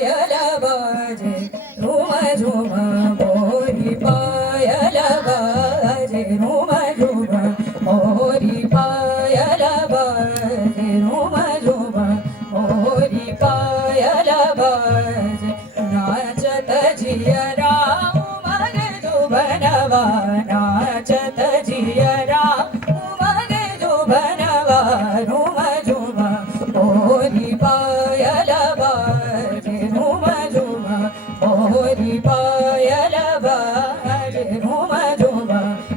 पायल बाजे झुम झुम मोरी पायल बाजे झुम झुम मोरी पायल बाजे झुम झुम मोरी पायल बाजे नाचत जियरा उमग जुबनवा नाचत जियरा उमग जुबनवा झुम झुम मोरी पायल बाजे झुम झुम मोरी पायल बाजे झुम झुम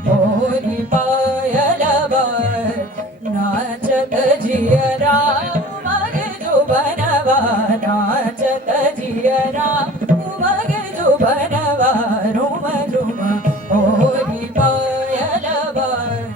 मोरी पायल बाजे नाचत जियरा उमग जुबनवा नाचत जियरा उमग जुबनवा झुम झुम मोरी पायल बाजे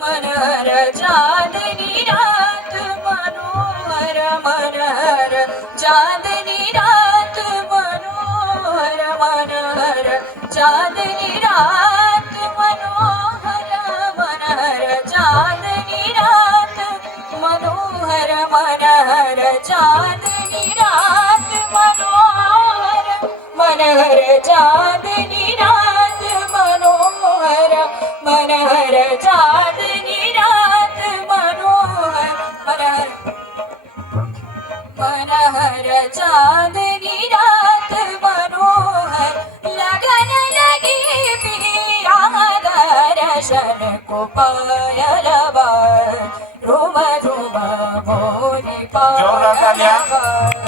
मनहर चांदनी रात मनोहर मनहर चांदनी रात मनोहर मनहर चांदनी रात मनोहर मनहर चांदनी रात मनोहर मनहर चांदनी रात मनोहर मनहर चांदनी रात मनोहर मनहर चांदनी रात मनोहर मनहर चांदनी रात मनोहर लगन लगी पिया दर्शन को पायल बाजे झुम झुम मोरी पायल बाजे